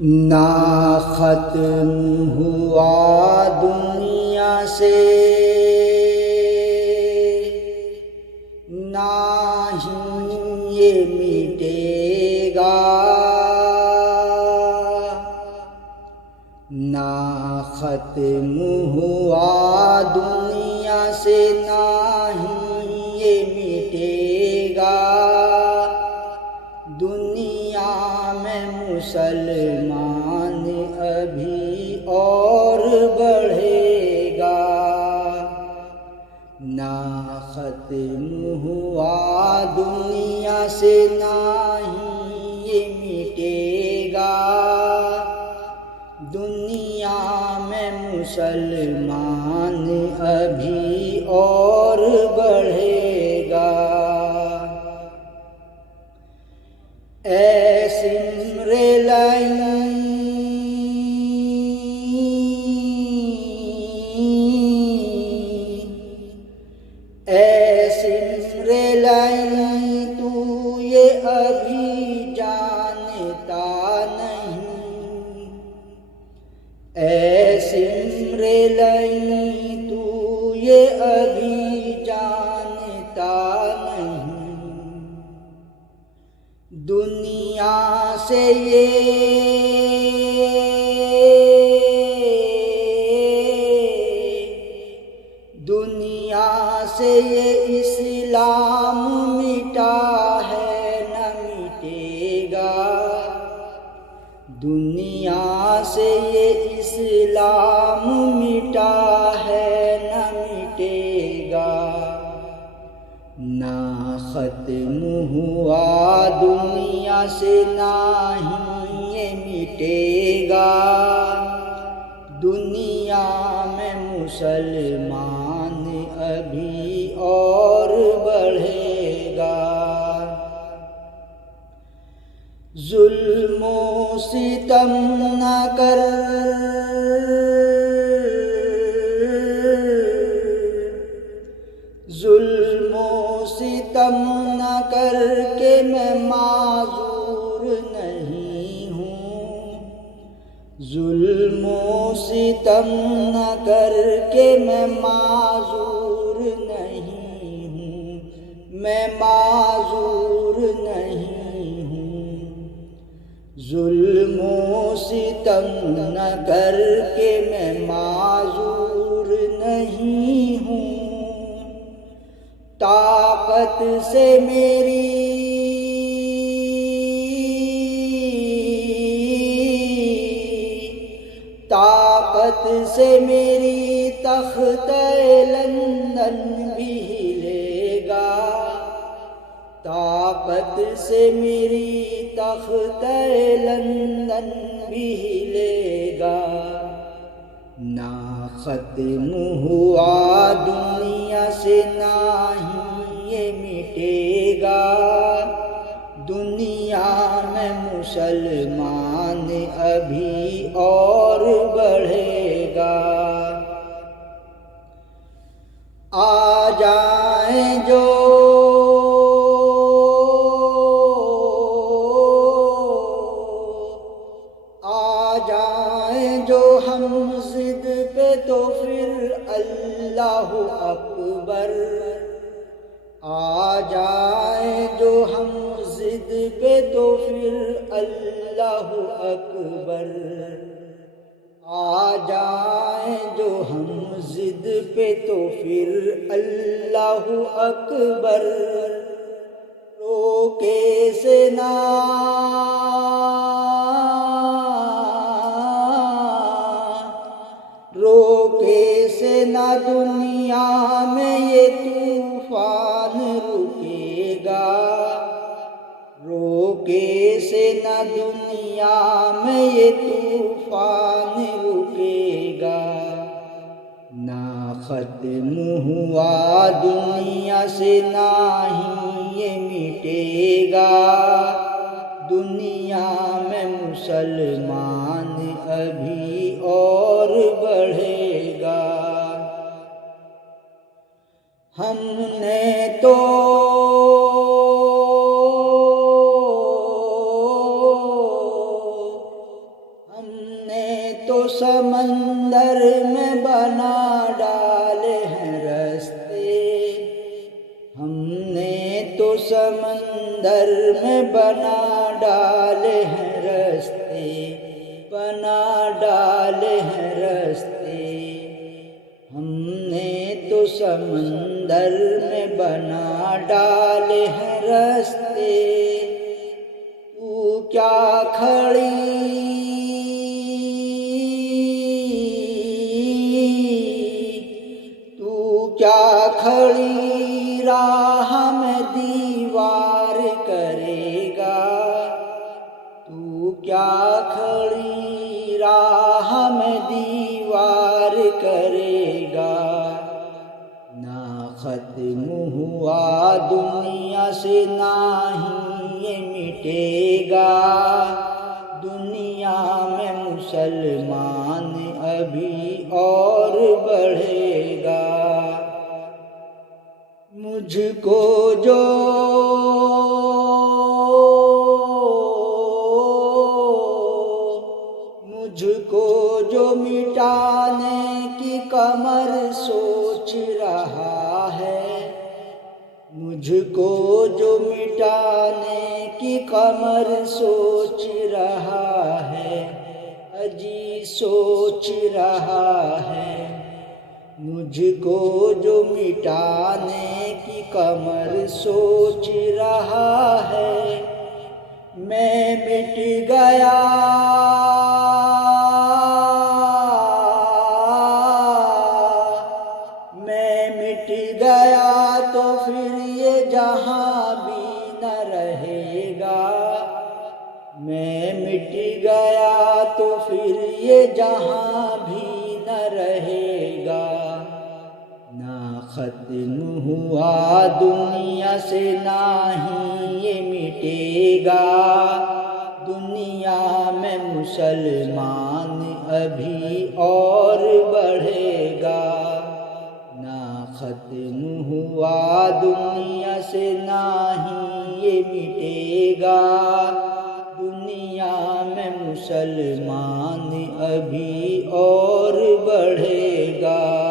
نہ ختم ہوا دنیا سے نہ ہی یہ مٹے گا، نہ ختم ہوا دنیا سے نہ ہی یہ مٹے گا۔ دنیا میں مسلمان ابھی اور بڑھے گا، نہ ختم ہوا دنیا سے نہ ہی یہ مٹے گا۔ دنیا میں مسلمان ابھی اور بڑھے گا۔ اے سمر لائیں اے سمر لائیں تو یہ ابھی جانتا نہیں، اے سمر لائیں تو یہ ابھی جانتا نہیں۔ دنیا سے یہ اسلام مٹا ہے نہ مٹے گا، دنیا سے یہ اسلام مٹا ہے نہ مٹے گا۔ نہ ختم ہوا دنیا سے نہ ہی یہ مٹے گا۔ دنیا میں مسلمان ابھی اور بڑھے گا۔ ظلم و ستم نہ کر ظلم و ستم نہ کر کے میں معذور نہیں ہوں، ظلم و ستم نہ کر کے میں معذور نہیں ہوں، میں معذور نہیں ہوں۔ ظلم و ستم نہ کر کے میں معذور نہیں ہوں۔ طاقت سے میری تخت لندن بھی ہلے گا، طاقت سے میری تخت لندن بھی ہلے گا۔ نہ ختم ہوا دنیا سے نہ ہی یہ مٹے گا۔ دنیا میں مسلمان ابھی اور بڑھے گا۔ آ جائیں جو ہم ضد پہ تو پھر اللہ اکبر، آ جائیں جو ہم ضد پہ تو پھر اللہ اکبر، آ جائیں جو ہم ضد پہ تو پھر اللہ اکبر۔ روکے سے نہ دنیا میں یہ طوفان رکے گا، روکے سے نہ دنیا میں یہ طوفان رکے گا۔ نہ ختم ہوا دنیا سے نہ ہی یہ مٹے گا۔ دنیا میں مسلمان ابھی اور بڑھے گا۔ ہم نے تو سمندر میں بنا ڈالے ہیں رستے، ہم نے تو سمندر میں بنا ڈالے ہیں رستے، بنا ڈالے ہیں رستے، ہم نے تو سمندر میں بنا ڈالے ہیں رستے۔ تو کیا کھڑی راہ میں دیوار کرے گا، تو کیا کھڑی راہ میں دیوار کرے گا، نہ ختم ہوا دنیا سے نہ ہی یہ مٹے گا، دنیا میں مسلمان ابھی اور بڑھے گا۔ مجھ کو جو مٹانے کی کمر سوچ رہا ہے، مجھ کو جو مٹانے کی کمر سوچ رہا ہے، اجی سوچ رہا ہے، مجھ کو جو مٹانے کی کمر سوچ رہا ہے، میں مٹ گیا تو پھر یہ جہاں بھی نہ رہے گا، میں مٹ گیا تو پھر یہ جہاں بھی نہ رہے گا، نہ ختم ہوا دنیا سے نہ ہی یہ مٹے گا، دنیا میں مسلمان ابھی اور بڑھے گا، نہ ختم ہوا دنیا سے نہ ہی یہ مٹے گا، دنیا میں مسلمان ابھی اور بڑھے گا۔